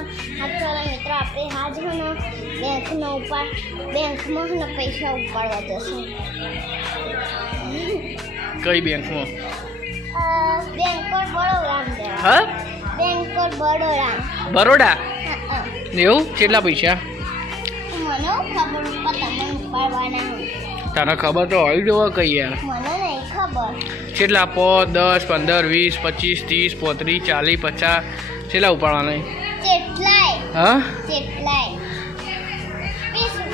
ચાલો મિત્રો આપણે હાજર બેંકમાં પૈસા ઉપાડવા જશું. કઈ બેંકમાં? Bank of Baroda. હા, બેંક ઓફ બરોડા. બરોડા. એવું? કેટલા પૈસા? મને ખબર તમને ઉપાડવાના. તને ખબર તો હોય જોવો કઈ યાર. મને નહીં ખબર. કેટલા? 5, 10, 15, 20, 25, 30, 35, 40, 50 કેટલા ઉપાડવાના? કેટલાય? હા, કેટલાય? 20.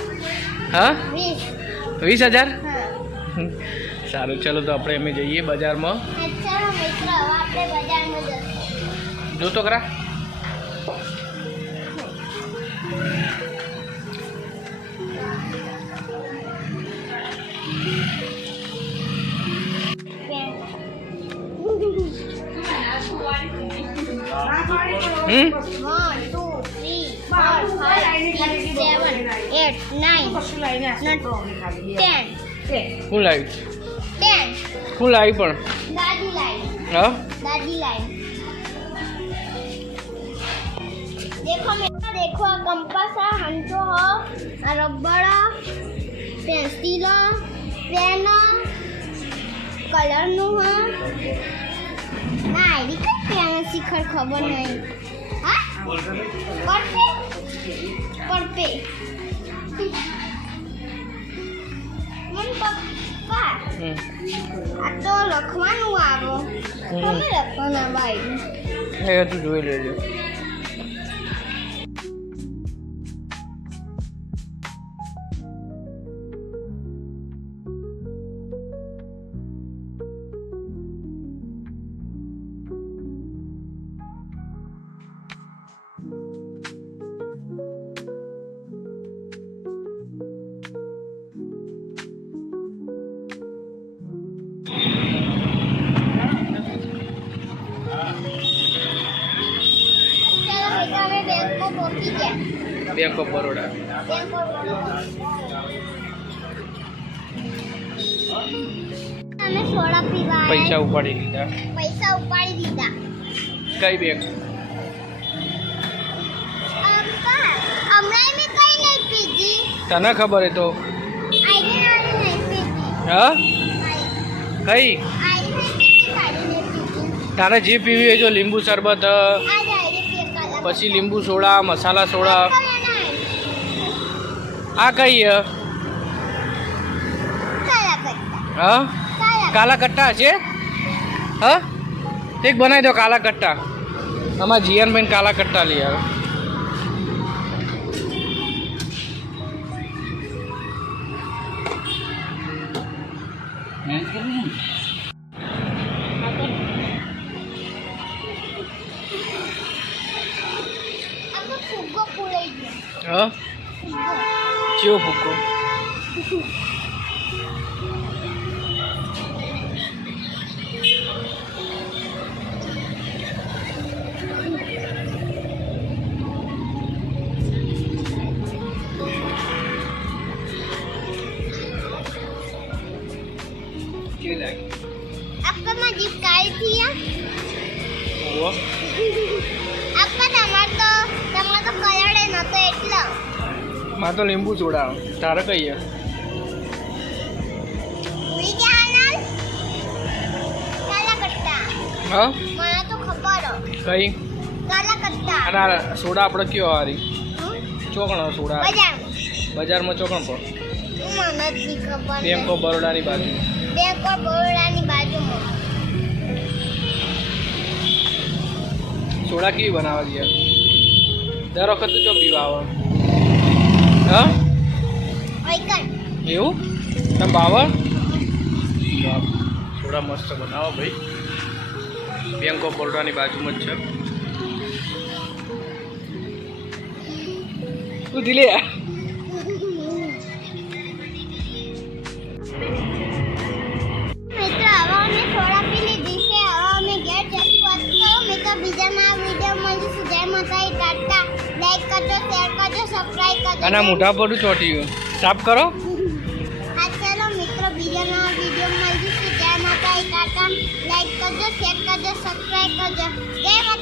હા, 20,000. 20,000. હા. સારું, ચલો તો આપણે અમે જઈએ બજારમાં. ચાલો મિત્રો હવે આપણે બજારમાં જશું. જો તો ખરા. હમ 1, 2, 3, 4, 5, 6, 7, 8, 9, 10. હું લાવી? 10. હું લાવી પણ? દાદી લાઈ. હા, दादी लाई. देखो मेरा देखो कंपास है, हंसो हो, रबड़, पेंसिल, पेन, कलर नु है. ना आईडी कई पेन शिखर खबर नहीं. हाँ? परपे. मन पप्पा. આ તો લખવાનું આવો. તમે લખવાના ભાઈ. એ તું જોઈ લેજો. Bank of Baroda. અમે સોડા પીવા પૈસા ઉપાડી લીધા. પૈસા ઉપાડી દીધા. કઈ બેંક? હમણાં મેં કઈ નહીં પીધી. તને ખબર હે તો. આઈને નહીં પીધી. હા, કઈ? આઈને પીધી, કાઢીને પીધી. તારે જે પીવી હોય જો લીંબુ શરબત, આ ડાયરી પીકા. પછી લીંબુ સોડા, મસાલા સોડા. આ કઈ? હા, કાલા કટ્ટા છે. હા, એક બનાવી દો કાલા કટ્ટા. આમાં જીયાનભાઈ કાલા કટ્ટા લઈ આવે. હા, કેવો ફૂકો? કેવી લાગી? આપમાં જીપ કાઈ થયા. ઓહો, આપા તમાર તો કલર એ નતો એટલો. માં તો લીંબુ સોડા. તારે કઈ? ઉઈ ગયા હાલ. કાલા કટ્ટા. હા, મને તો ખબર કઈ? કાલા કટ્ટા. અને આ સોડા આપણે કયો હારી? ચોકણ સોડા બજારમાં. બજારમાં ચોકણ પર. મને જ નહીં ખબર. બેંક ઓફ બરોડાની બાજુ. બેંક ઓફ બરોડાની બાજુમાં. સોડા કેવી બનાવવા ગયા? દર વખત તો ચો પીવા આવે. હા, આઈકન. એવું? તમે ભાવે? સોડા મસ્ત બનાવો ભાઈ. બેંક ઓફ બરોડાની બાજુમાં જ છે. તું દિલે મિત્રો હવે અમે સોડા પી લીધી છે. હવે અમે ઘેર જશું. મિત્રો બીજાના વિડીયો મળીશું. જય માતાજી, ટાટા. લાઈક કરજો, શેર કરજો, સબસ્ક્રાઇબ કરજો. આના મોઢા પર ચોટી ગયું. સાફ કરો. હા ચાલો મિત્રો બીજાના વિડીયો મળીશું. જય માતાજી, ટાટા. લાઈક કરજો, શેર કરજો, સબસ્ક્રાઇબ કરજો. જય માતાજી.